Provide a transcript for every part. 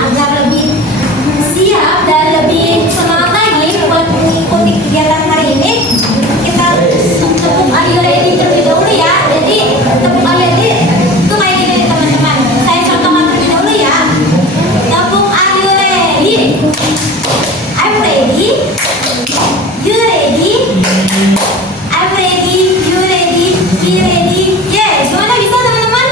agar lebih siap dan lebih semangat lagi buat mengikuti kegiatan hari ini, kita tepuk Are You Ready terlebih dahulu ya. Jadi tepuk Are You Ready itu kayak gini nih teman-teman. Saya contohkan terlebih dahulu ya. Tepuk Are You Ready? I'm ready. You ready? I'm ready. You ready? Be ready? Yeah, gimana bisa teman-teman?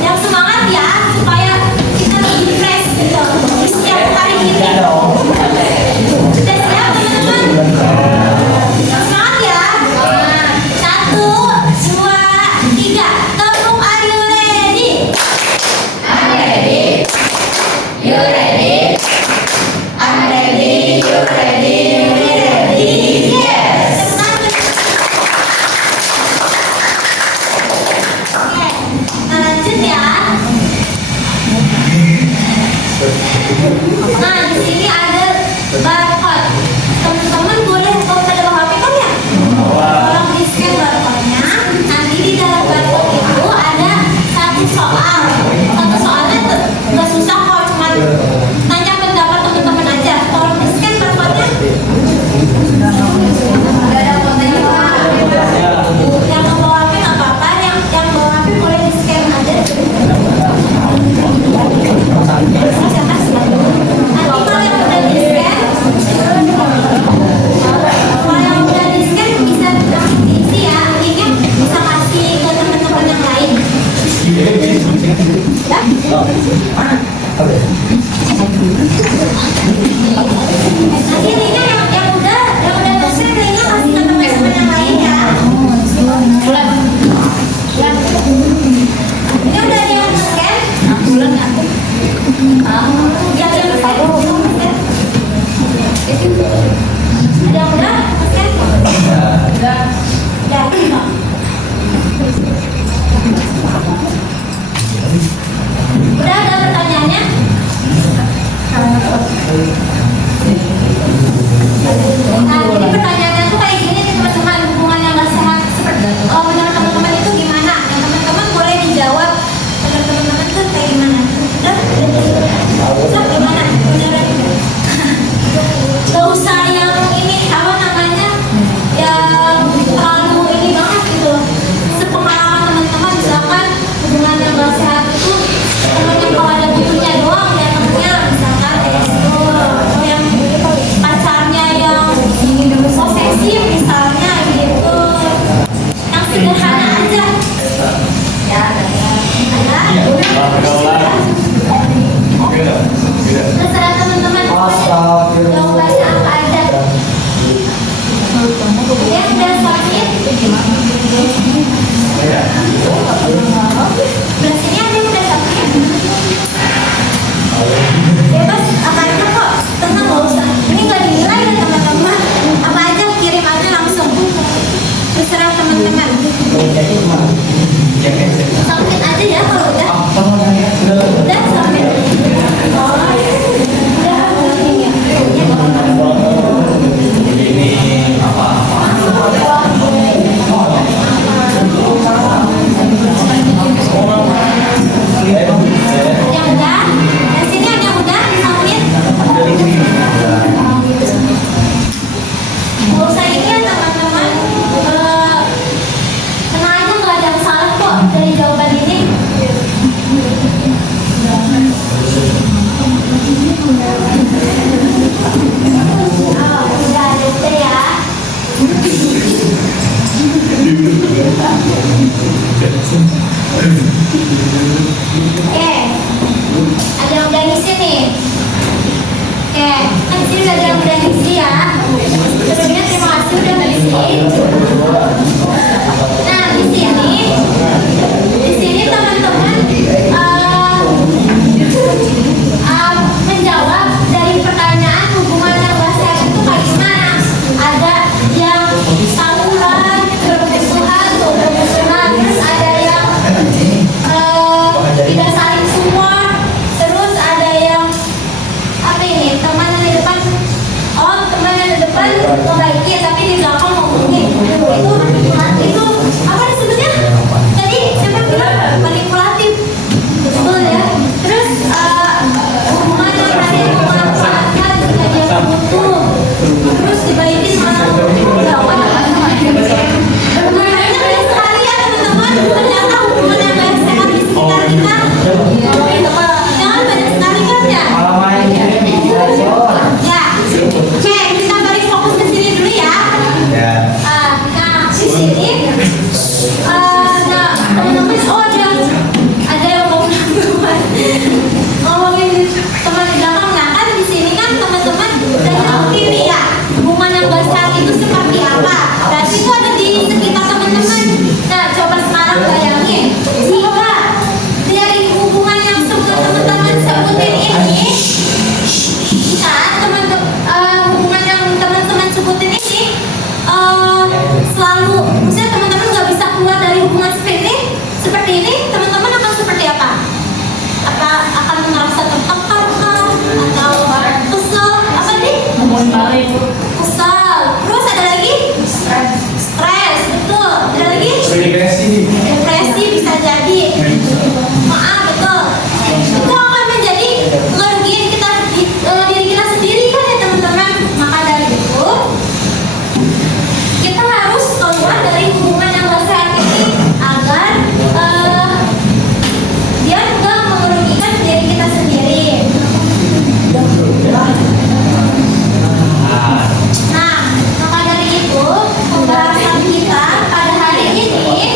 Yang semangat ya, supaya kita lebih fresh gitu di setiap hari ini. Sudah siap teman-teman? Yang semangat ya. 1, 2, 3. Tepuk Are You Ready? I'm ready. You ready? I'm ready. You ready? We ready? Yes. Oke, kita lanjut ya. Nah, di sini ada barcode. Teman-teman boleh kalau pada bawa HP kan ya? Tolong di scan barcode-nya. Nanti di dalam barcode itu ada satu soal. Satu soalnya nggak susah kok, cuma tanya pendapat teman-teman aja. Tolong di scan barcode-nya. Nggak ada fotonya Pak. Yang nggak bawa HP nggak apa-apa. Yang bawa HP boleh di scan aja. Nanti kalau yang udah di scan, bisa diisi ya. Linknya bisa kasih ke teman-teman yang lain. Ya? Nanti linknya yang udah di-scan, linknya kasih ke teman-teman yang lain ya. Ini udah ada yang di-scan? Yang di-scan? Ada yang udah di-scan? Udah. Udah ada pertanyaannya? Nah, jadi pertanyaannya tuh kayak gini nih teman-teman, hubungan yang gak sehat seperti menurut teman-teman itu gimana? Nah, teman-teman boleh dijawab. Menurut teman-teman tuh kayak gimana? Udah gimana? Beneran? Gak usah yang ini, apa namanya, yang terlalu ini banget gitu Kesal. Terus ada lagi? Stres, betul. Ada lagi? Depresi bisa jadi. Maaf, betul. Itu akan menjadi kerugian kita diri kita sendiri kan ya teman-teman. Maka dari itu kita harus keluar dari hubungan yang gak sehat ini agar dia juga merugikan diri kita sendiri. Nah, maka dari itu pembahasan kita pada hari ini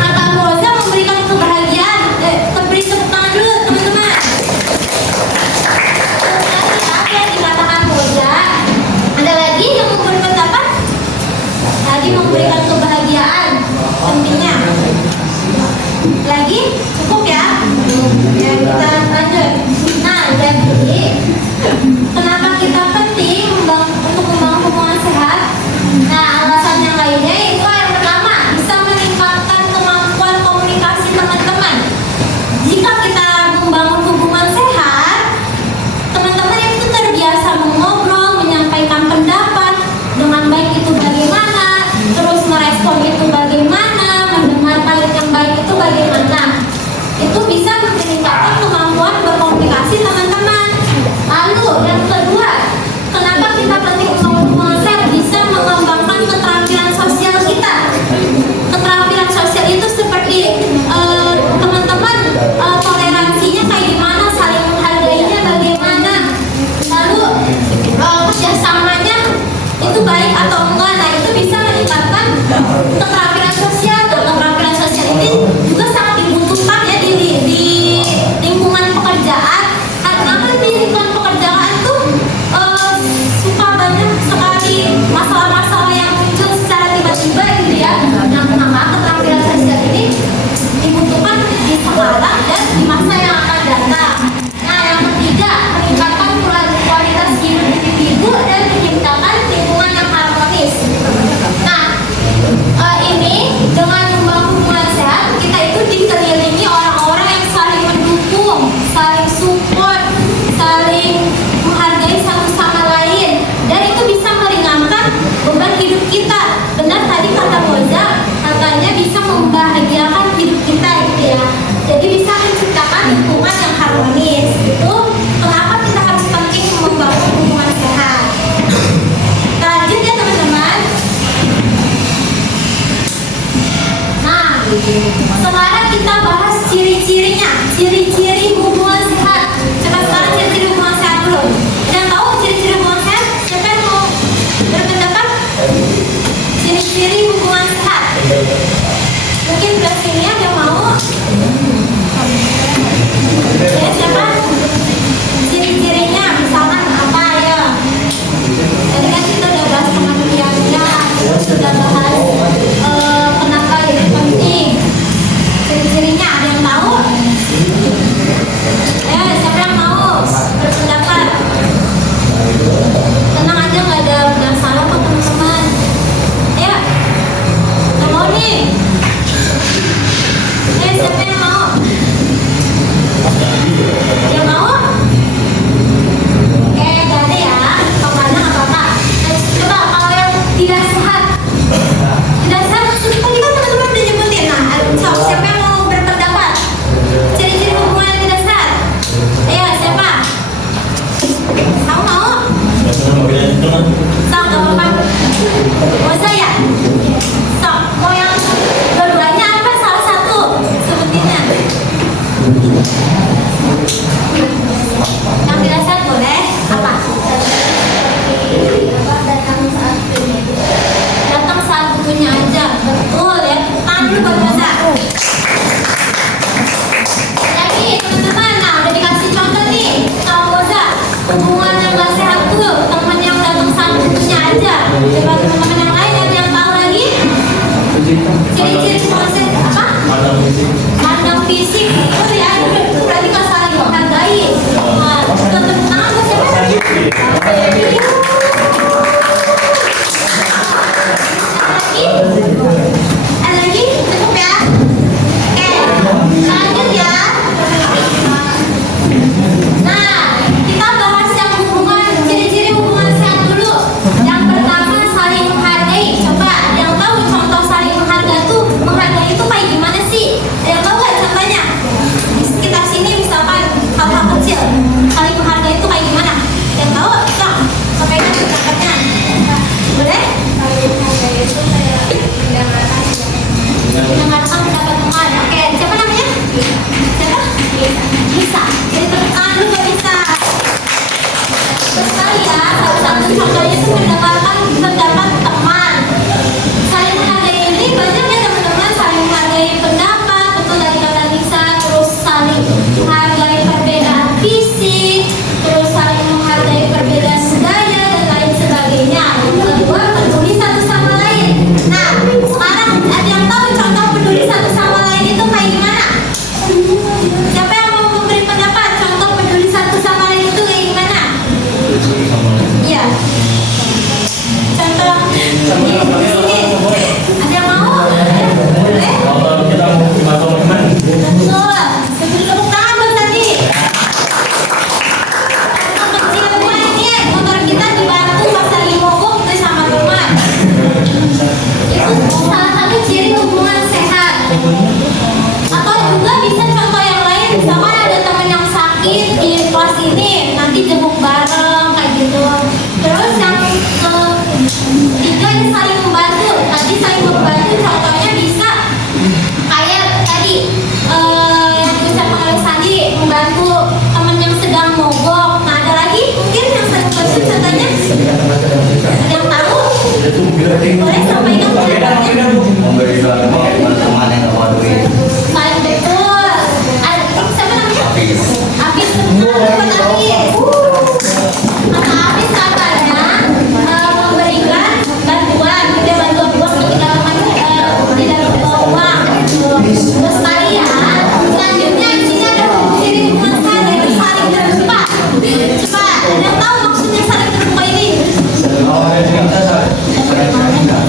Kata Moza memberikan kebahagiaan. Beri tepuk tangan dulu teman-teman. Tadi apa yang dikatakan Moza? Ada lagi yang mau berpendapat? Tadi memberikan kebahagiaan. Pentingnya. Lagi? Cukup ya? Ya kita lanjut. Nah, jadi kenapa kita penting untuk membangun hubungan sehat? Nah, alasan yang lainnya itu yang pertama, bisa meningkatkan kemampuan komunikasi teman-teman. Jika kita membangun hubungan sehat, teman-teman itu terbiasa mengobrol, menyampaikan pendapat dengan baik itu bagaimana, terus merespon itu bagaimana, mendengarkan yang baik itu bagaimana. Itu bisa meningkatkan kemampuan berkomunikasi teman-teman. Lalu yang kedua, kenapa kita penting membangun hubungan sehat? Bisa mengembangkan keterampilan sosial kita. Keterampilan sosial itu seperti teman-teman toleransinya kayak gimana, saling menghargainya bagaimana, lalu kerjasamanya itu baik atau enggak. Nah, itu bisa meningkatkan keterampilan sosial. Keterampilan sosial ini juga sangat dibutuhkan ya di lingkungan pekerjaan, karena kan di lingkungan pekerjaan tuh suka banyak sekali masalah-masalah yang muncul secara tiba-tiba gitu ya. Nah, kenapa keterampilan sosial ini dibutuhkan di sekarang dan di masa yang akan datang. Nah, yang ketiga, meningkatkan kualitas hidup individu dan menciptakan lingkungan yang harmonis. Nah, ini dengan membangun hubungan sehat, kita itu dikelilingi orang-orang yang saling mendukung, saling support, saling menghargai satu sama lain, dan itu bisa meringankan beban hidup kita. Benar tadi kata Moza, katanya bisa membahagiakan hidup kita gitu ya. Jadi bisa menciptakan lingkungan yang harmonis. Itu kenapa kita harus penting membangun hubungan sehat. Kita lanjut ya teman-teman. Nah, sekarang kita bahas ciri-cirinya, ciri-ciri hubungan sehat. Coba sekarang ciri-ciri hubungan sehat dulu. Yang tahu ciri-ciri hubungan sehat? Siapa yang mau berpendapat? Ciri-ciri hubungan sehat. Mungkin belah sini ada yang mau? Ya, siapa? Ciri-cirinya misalkan apa ya? Tadi kan kita udah bahas kemanusiaan, terus sudah bahas kenapa ini penting. Ciri-cirinya ada yang tahu? Siapa yang mau berpendapat? Tenang aja, nggak ada masalah kok teman-teman. Ya, nggak mau nih. Siapa yang mau? Yang mau? Oke, gak ada ya. Kemana apa-apa. Coba kalau yang tidak sehat. Tidak sehat, maksudnya tadi kan teman-teman udah nyebutin. Nah, siapa yang mau berpendapat? Ciri-ciri hubungan yang tidak sehat. Ayo, siapa? Kamu mau? Sok, gak apa-apa. Mau saya? Sok, mau yang dua-duanya apa? Salah satu sebutinnya. Yang tidak sehat boleh? Apa? Datang saat butuhnya aja. Betul ya. Tangan dulu buat Moza. Lagi teman-teman, nah udah dikasih contoh nih sama Moza. Hubungan yang gak sehat tuh teman yang datang saat butuhnya aja. Coba teman-teman yang lain ada yang tahu lagi? Ciri-ciri hubungan sehat apa? Mandang fisik. Oh ya, berarti gak saling menghargai. Nah, tetap tangan buat siapa? Ada lagi? Cukup ya? Oke, lanjut ya. Nah, kita bahas yang hubungan, ciri-ciri hubungan sehat dulu. Yang pertama, saling menghargai. Coba, yang tahu contoh saling menghargai itu kayak gimana sih? Ada yang tahu nggak contohnya? Di sekitar sini misalkan hal-hal kecil, saling menghargai itu kayak gimana? Yang tahu? Cok, sampaikan pendapatnya. Boleh? Itu kayak mendengarkan pendapat teman. Oke, siapa namanya? Siapa? Bisa. Jadi tepuk tangan dulu buat Bisa. Terus kali ya, salah satu contohnya itu mendengarkan pendapat teman. Saling menghargai ini banyak ya teman-teman, saling menghargai pendapat Atau juga bisa contoh yang lain, misalkan ada teman yang sakit di kelas ini, nanti jenguk bareng kayak gitu. Terus yang ketiga ini saling membantu. Tadi saling membantu contohnya bisa kayak tadi yang bisa pengaruh Sandi membantu teman yang sedang mogok. Nah ada lagi mungkin yang saling membantu contohnya yang tahu boleh sampaikan contohnya. Saling betul. Siapa namanya? Apis. Bukan Apis. Maka Apis katanya memberikan bantuan, dia bantuan uang ketika teman tidak membawa uang. Terus kalian selanjutnya di sini ada ciri hubungan saya itu saling terbuka. Coba ada yang tahu maksudnya saling terbuka ini?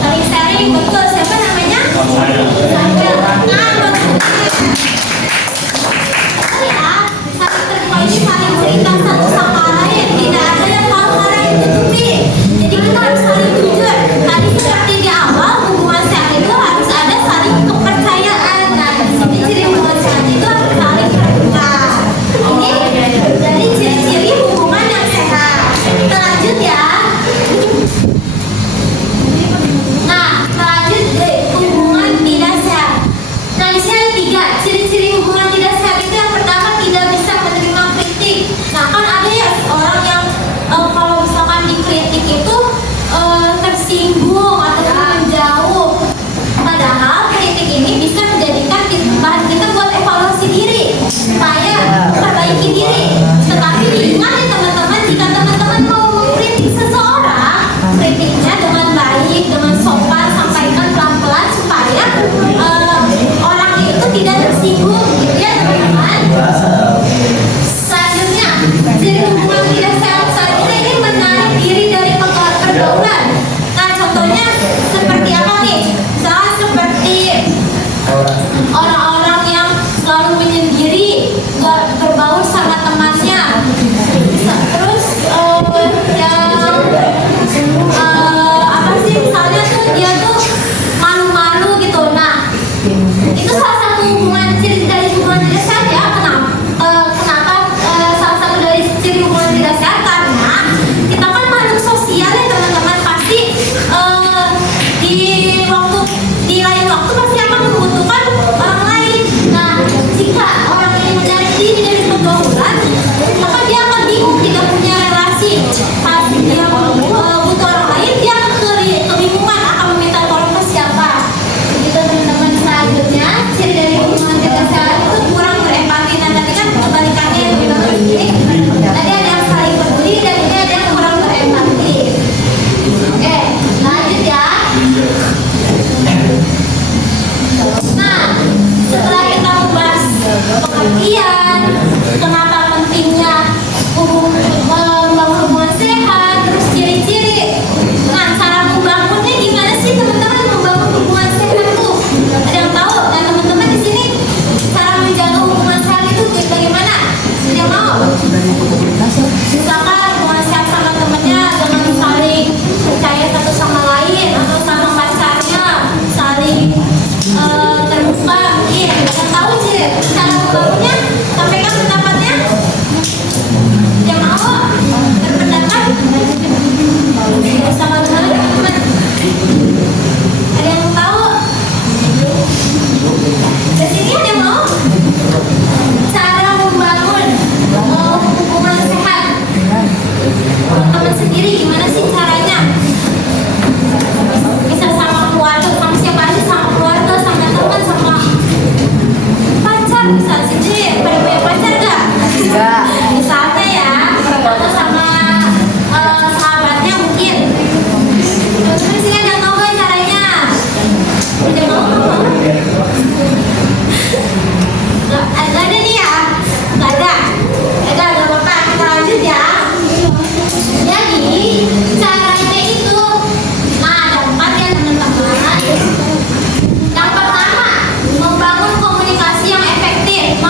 Saling sharing, betul. Siapa namanya? Saya. Nah, betul. Ya, saling terbuka ini saling cerita satu sama lain. Tidak ada yang hal-hal yang ditutupi. Jadi kita harus saling jujur. Tadi seperti di awal hubungan sehat itu harus ada saling kepercayaan. Nah, di sini ciri hubungan sehat itu harus saling terbuka. Ini dari ciri-ciri hubungan yang sehat. Kita lanjut ya. Nah, lanjut deh, hubungan tidak sehat. Nah, di sini ada 3 ciri-ciri hubungan tidak sehat itu. Yang pertama, tidak bisa menerima kritik. Nah, kan ada ya orang yang kalau misalkan dikritik itu tersinggung atau menjauh. Padahal kritik ini bisa menjadikan bahan kita buat evaluasi diri supaya perbaiki diri. Tetapi ingat ya teman-teman, jika teman-teman mau mengkritik seseorang, kritiknya dengan baik, dengan sopan, sampaikan pelan-pelan supaya orang itu tidak tersinggung, gitu ya teman-teman. Selanjutnya, ciri hubungan tidak sehat selanjutnya ini menarik diri dari pergaulan. Nah, contohnya seperti apa nih? Misalnya seperti orang-orang yang selalu menyendiri, gak berbaur sama temannya. Terus yang apa sih? Misalnya tuh dia tuh malu-malu gitu. Nah, itu salah satu ciri dari hubungan tidak sehat ya. Kenapa salah satu dari ciri hubungan tidak sehat? Karena kita kan makhluk sosial ya teman-teman. Pasti di lain waktu pasti akan membutuhkan orang lain. Nah, jika orang ini menarik diri dari pergaulan, maka dia akan bingung, tidak punya relasi. Pas dia butuh orang lain, dia akan kebingungan akan meminta tolong ke siapa. Gitu teman-teman. Selanjutnya, ciri dari hubungan tidak sehat itu kurang berempati. Nah, tadi kan kebalikannya yang lebih bagus ini. Tadi ada yang saling peduli dan ini ada yang kurang berempati. Oke, lanjut ya. Nah, setelah kita membahas pengertian, kenapa pentingnya membangun hubungan sehat, terus ciri-ciri. Nah, cara membangunnya gimana sih teman-teman membangun hubungan sehat tuh? Ada yang tahu? Nah, teman-teman di sini cara menjaga hubungan sehat itu bagaimana? Ada yang mau? Misalkan hubungan sehat sama temannya dengan saling percaya satu sama lain, atau sama pacarnya saling terbuka. Iya, yang tahu sih cara membangunnya. Sampaikan pendapatnya. Yang mau berpendapat? Sama teman-teman. Ada yang tahu? Di sini ada yang mau? Cara membangun hubungan sehat. Teman sendiri gimana sih caranya? Bisa sama keluarga, sama siapa aja, sama keluarga, sama teman, sama pacar. Bisa sendiri, pada punya pacar gak? Enggak. Misalnya ya, atau sama sahabatnya mungkin. Terus sini ada yang tahu gak caranya? Ada mau? Gak ada nih ya? Gak ada? Gak apa-apa, kita lanjut ya. Jadi, caranya itu ada 4 ya teman-teman. Yang pertama, membangun komunikasi yang efektif.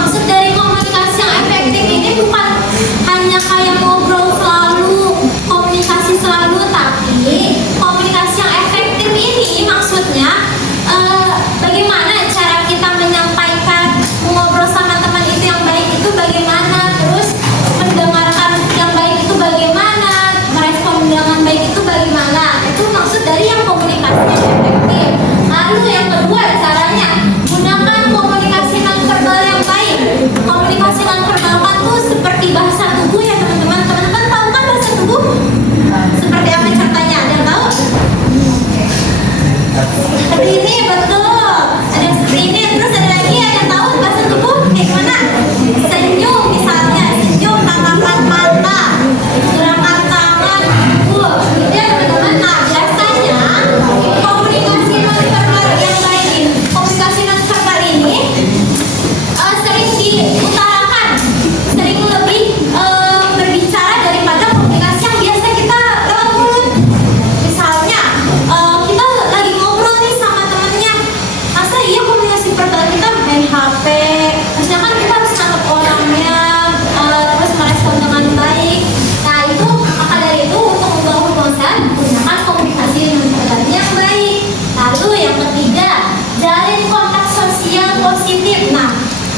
positif. Nah,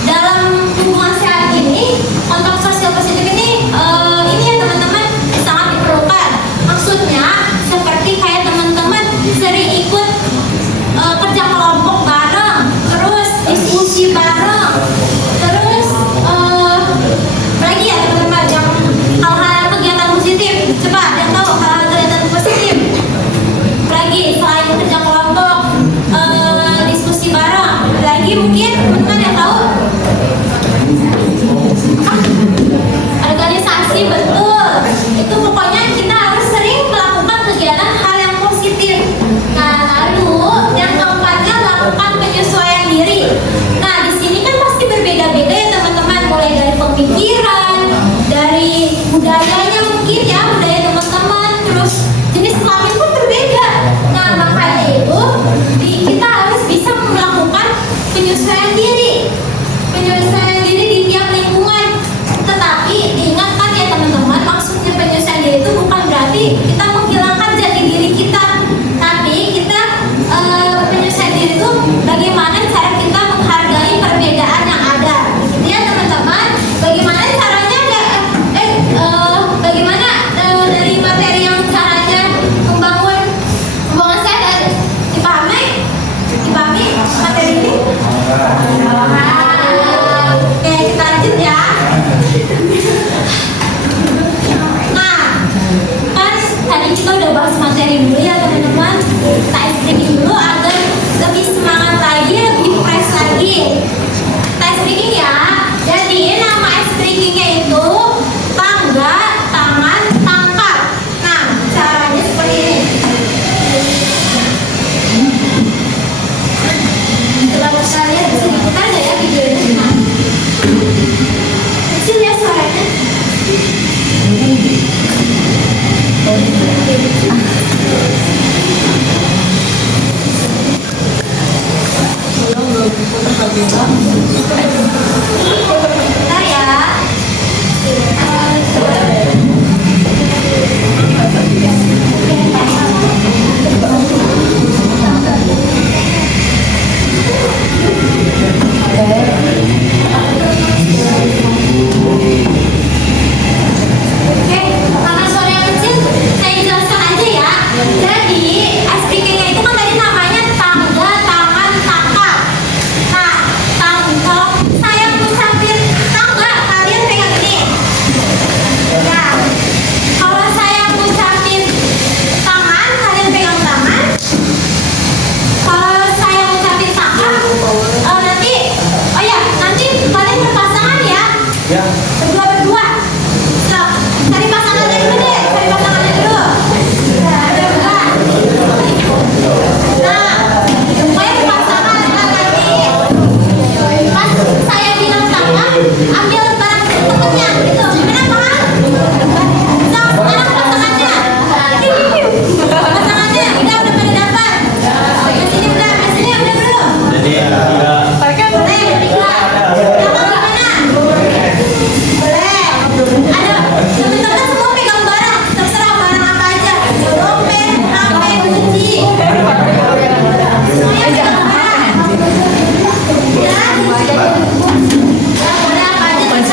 dalam hubungan sehat ini, kontak sosial positif ini ya teman-teman sangat diperlukan. Maksudnya seperti kayak teman-teman sering ikut kerja kelompok bareng, terus diskusi bareng, terus lagi ya teman-teman yang hal-hal kegiatan positif. Coba ada tahu hal-hal kegiatan positif lagi selain kerja kelompok, diskusi bareng, lagi mungkin teman-teman yang tahu organisasi. Betul, itu pokoknya kita harus sering melakukan kegiatan hal yang positif. Nah, lalu yang keempatnya lakukan penyesuaian diri. Nah, di sini kan pasti berbeda-beda ya teman-teman, mulai dari pemikiran, dari budayanya mungkin ya, budaya teman-teman, terus jenis kelamin pun berbeda. Nah, makanya itu kita harus bisa melakukan penyesuaian diri di tiap lingkungan. Tetapi diingatkan ya teman-teman, maksudnya penyesuaian diri itu bukan berarti kita menghilangkan jati diri kita, tapi kita penyesuaian diri itu bagaimana cara kita menghargai perbedaan yang ada, gitu ya teman-teman. Bagaimana caranya bagaimana dari materi yang caranya membangun hubungan sehat, dipahami materi ini? Oke, kita lanjut ya. Nah, kan tadi kita udah bahas materi dulu ya teman-teman. Kita breaking dulu agar lebih semangat lagi, lebih fresh lagi. Kita breaking ya. Jadi nama breakingnya itu tangga, tangan, tangkap. Nah, caranya seperti ini. Coba kita lihat di sini, kita ada ya videonya. Kecil ya suaranya. Bentar ya. Oke, karena suara yang kecil, saya jelaskan aja ya. Jadi, ice breaking-nya itu kan tadi namanya tangga, tangan, tangkap. Nah, kalau saya ngucapin tangga, kalian pegang ini. Ya, kalau saya ngucapin tangan, kalian pegang tangan. Kalau saya ngucapin tangkap, nanti kalian berpasangan ya. Ya. Berdua. Cari pasangannya dulu deh, Nah, supaya berpasangan kan nanti. Pas saya bilang tangan, ambil barang temennya gitu. Gimana Pak? Mana pasangannya? Pasangannya, udah pada dapat. Sini udah belum? Ada teman-teman semua pegang barang, terserah barang apa aja, dompet, HP, kunci, semuanya pegang barang. Ya, boleh apa aja terserah.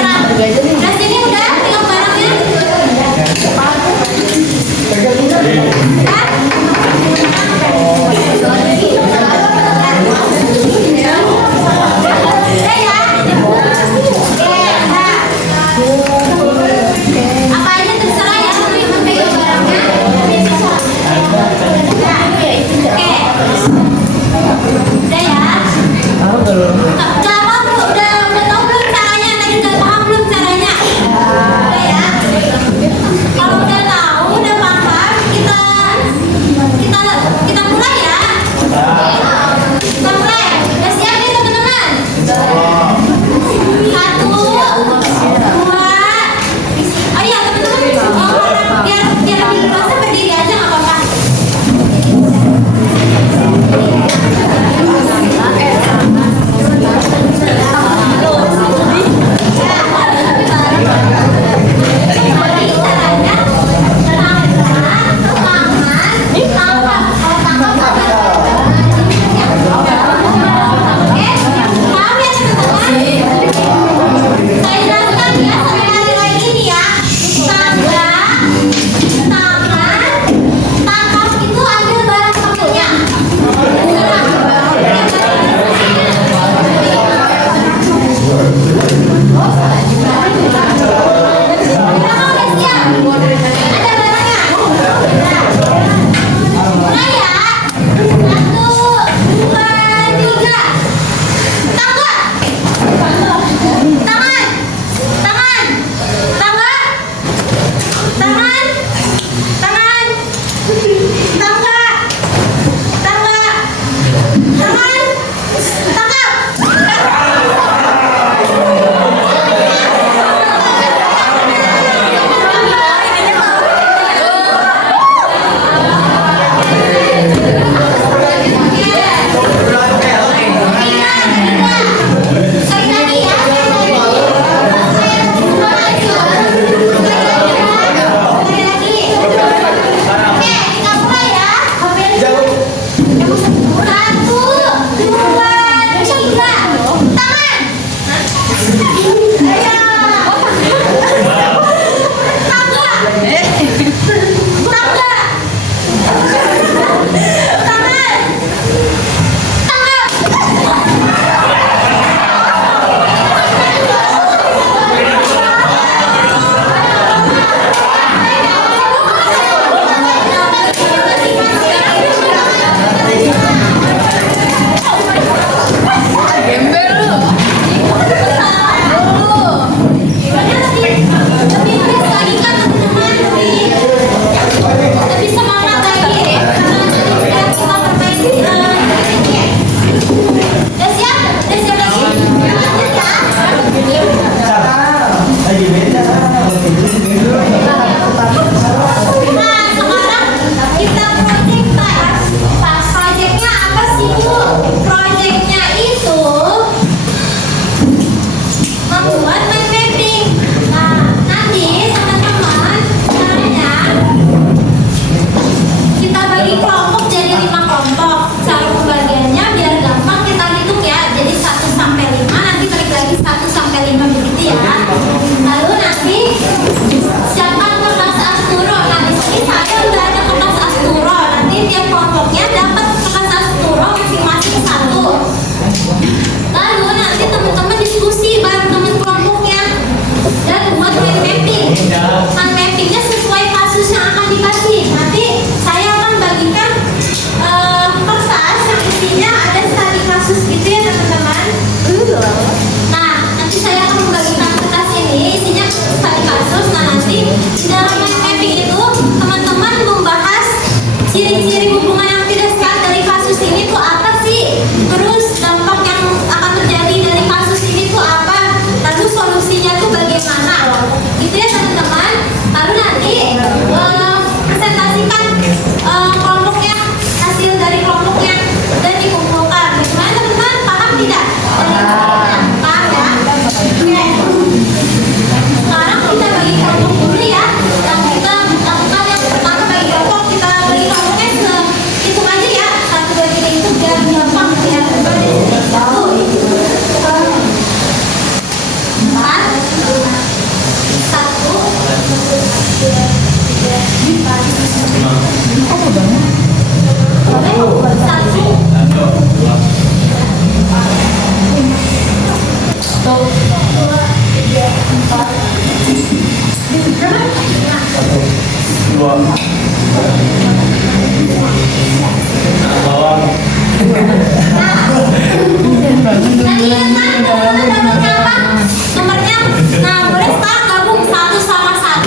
Nomornya, nah boleh sekarang gabung 1 sama 1,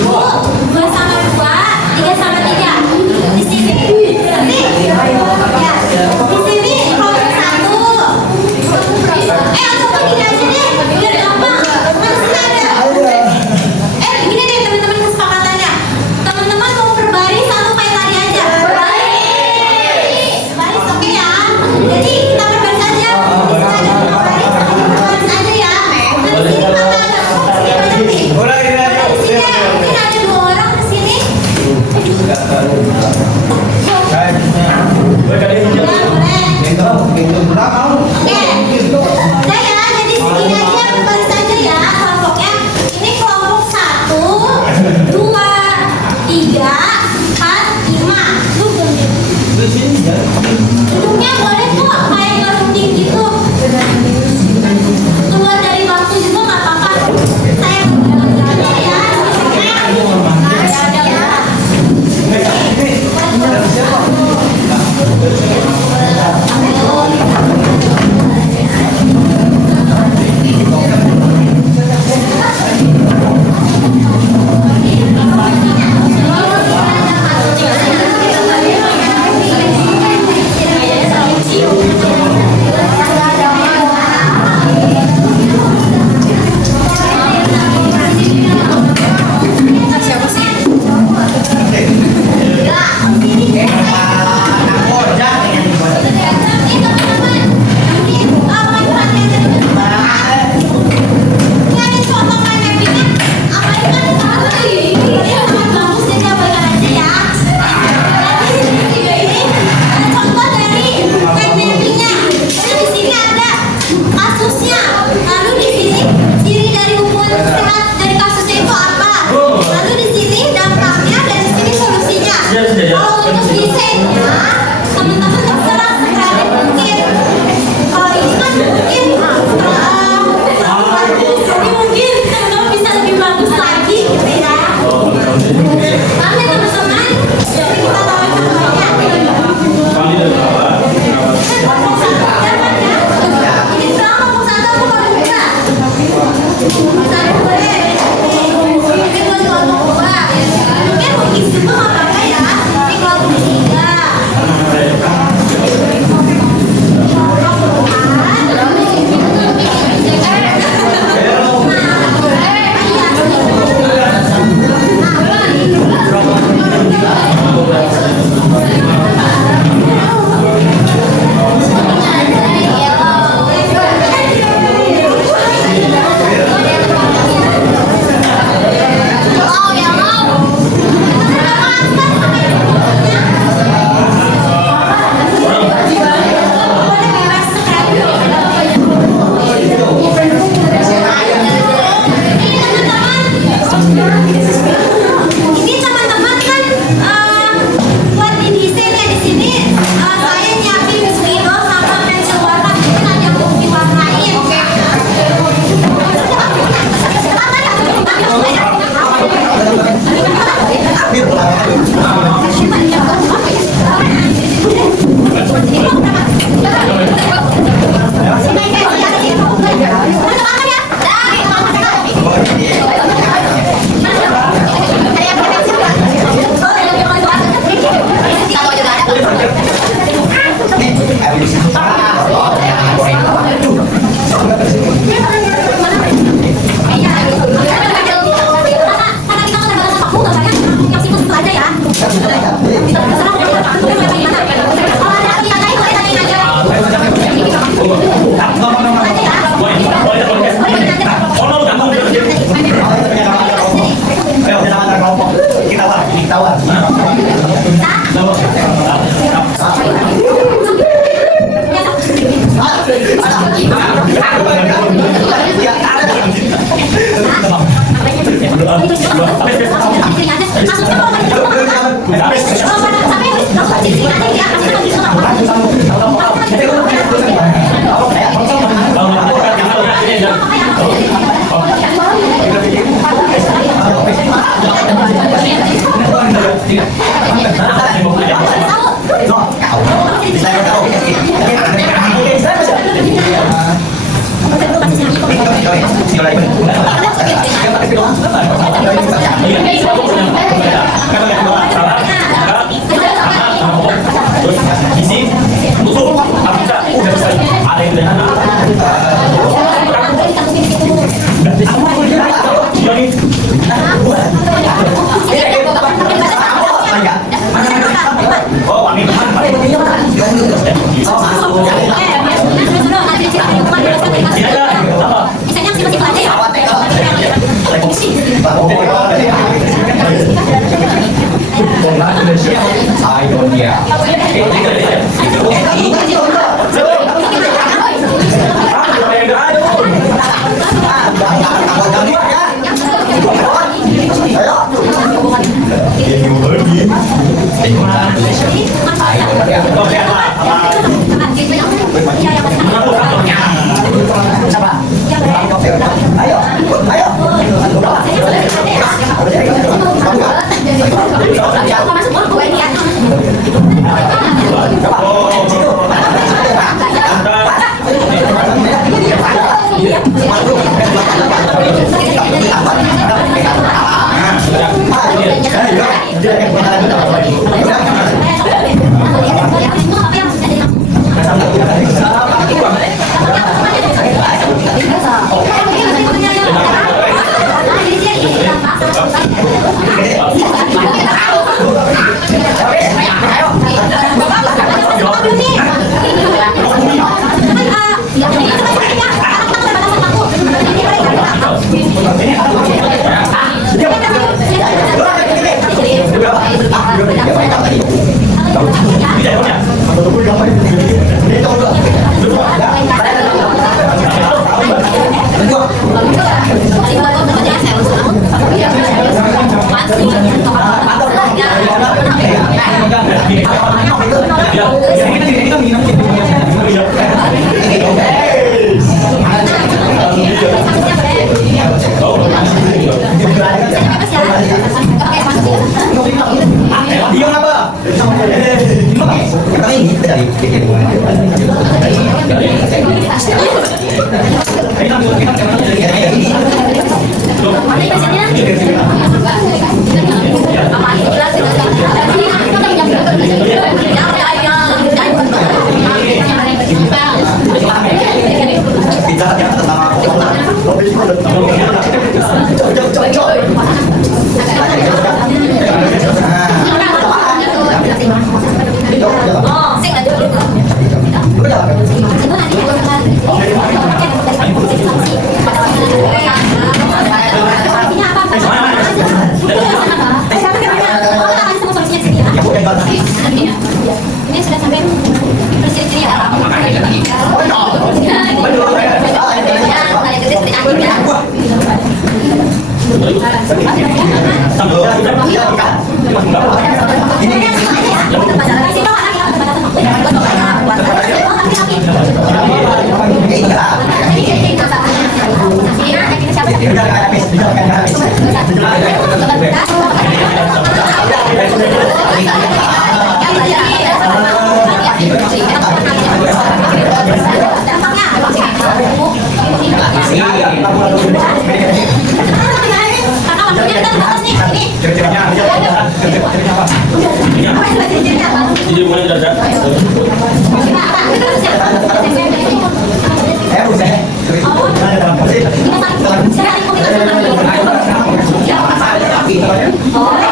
2 sama 2, 3 sama 3. Di sini. Nanti, ya. Di sini kelompok 1. Coba gini aja deh, biar gampang. Masih ada. Gini deh teman-teman kesepakatannya. Teman-teman mau berbaris atau kayak tadi aja? Baris, oke ya. Jadi kita berbaris aja. Di sini ada berbaris, berbaris aja ya. Nah, di sini mana ada box gimana nih? Di sini mungkin ada 2 orang di sini. Oke. Udah ya, jadi segini aja berbaris aja ya kelompoknya. Ini kelompok 1, 2, 3, 4, 5. Duduknya boleh kok kayak ngerunding gitu. Keluar dari bangku juga nggak apa-apa. Saya aja ya. Isi, tutup, bisa, udah bisa. Ada yang udah oh, angin Ini sudah sampai bersih-bersih ya. Jadi boleh dadak. Oh,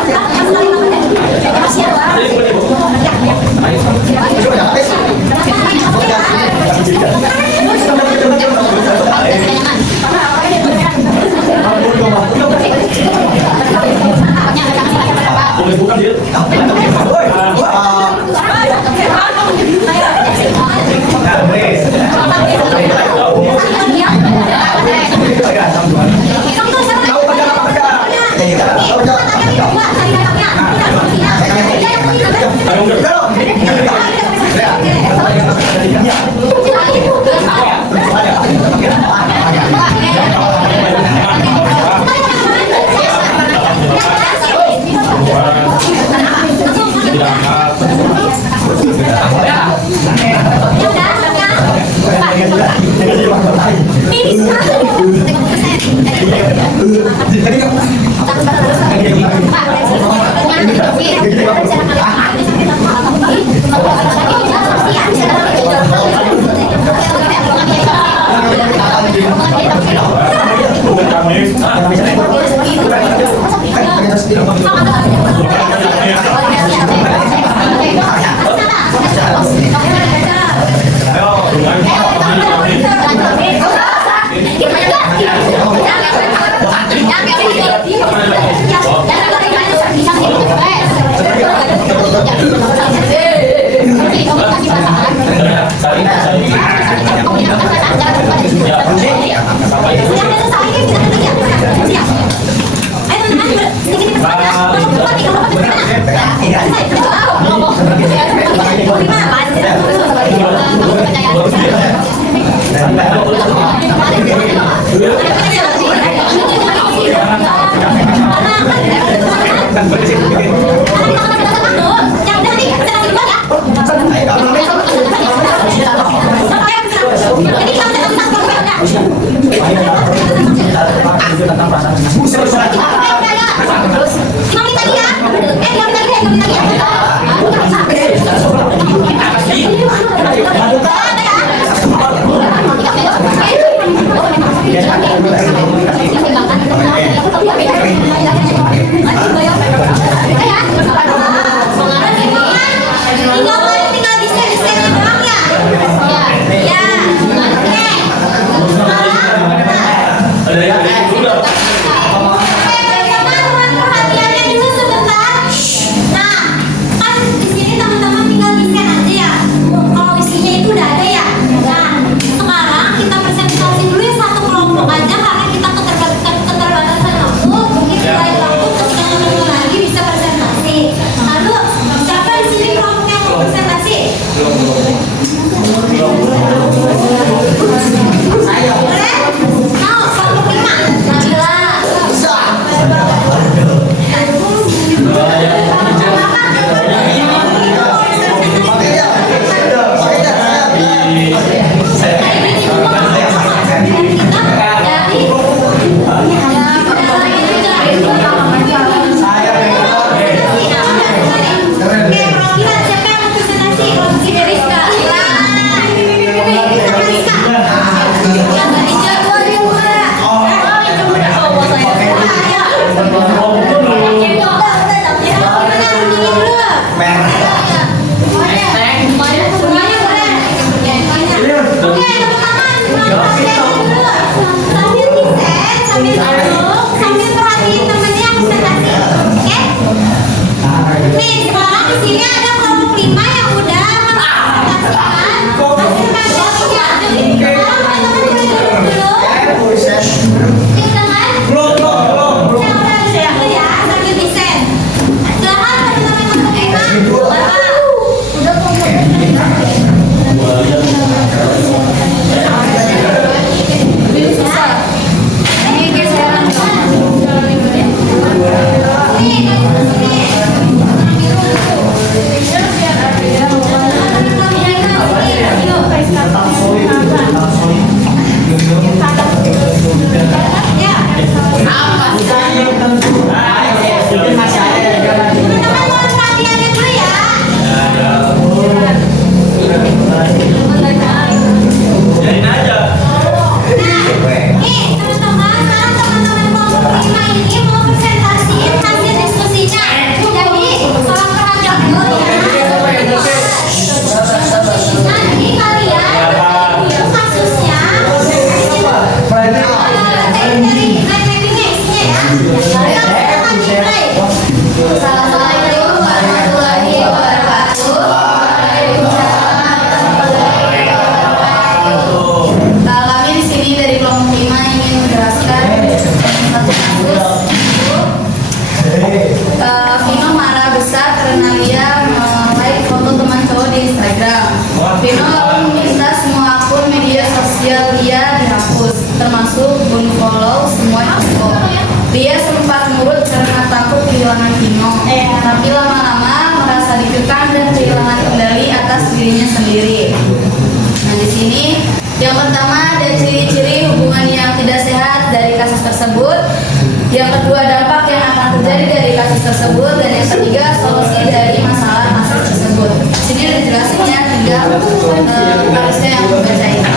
Harusnya yang membaca ini.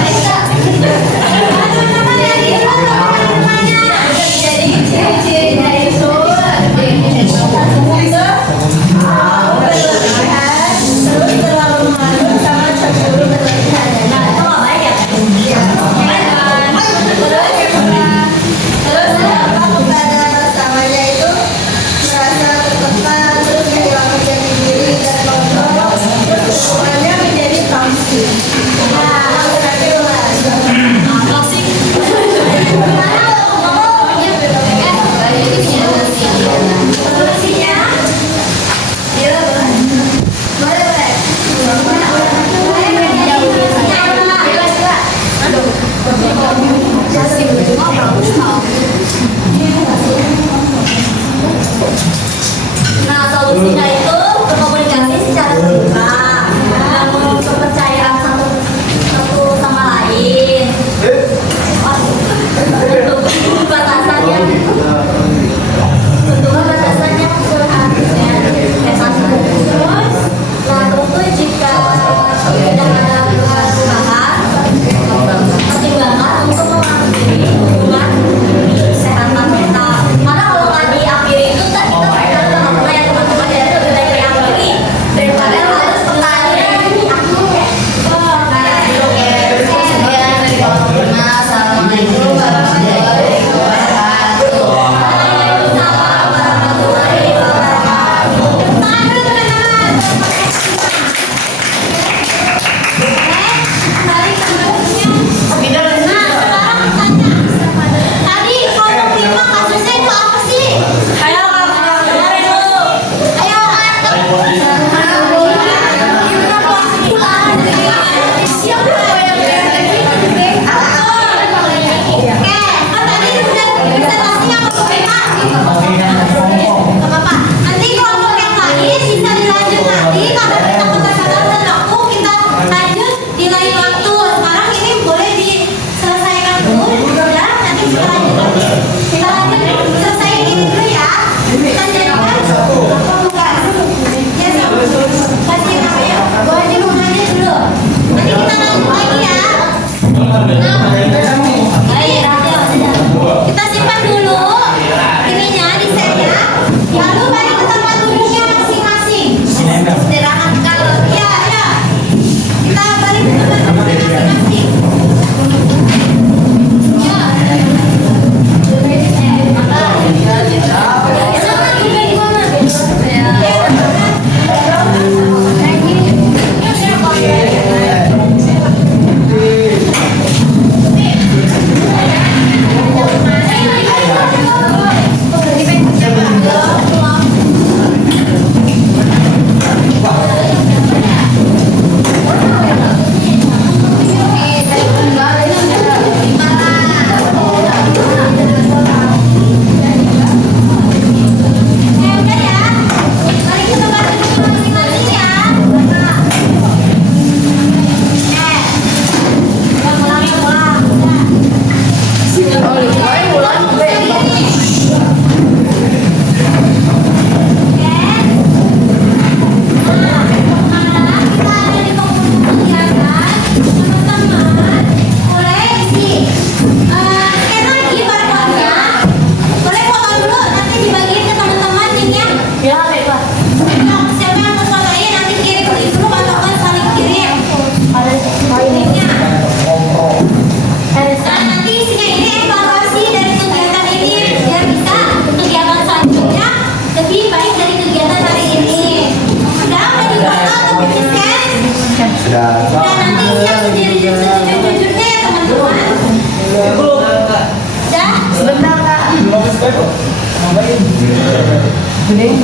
Gede.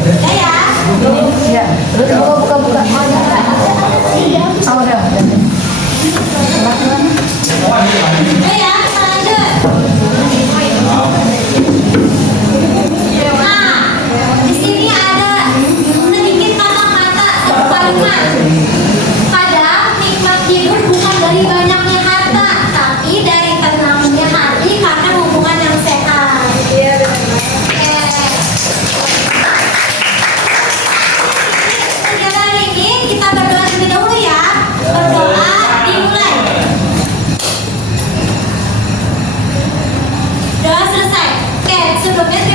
Udah ya. Ya. Terus buka. Oh, udah. Udah ya, kita lanjut. Nah, di sini ada sedikit kata-kata atau kalimat. Kadang nikmat hidup bukan dari banyaknya harta, tapi dari tenangnya hati karena hubungan yang sehat. Kegiatan ini kita berdoa terlebih dahulu ya. Berdoa dimulai. Doa selesai. Oke, sebelumnya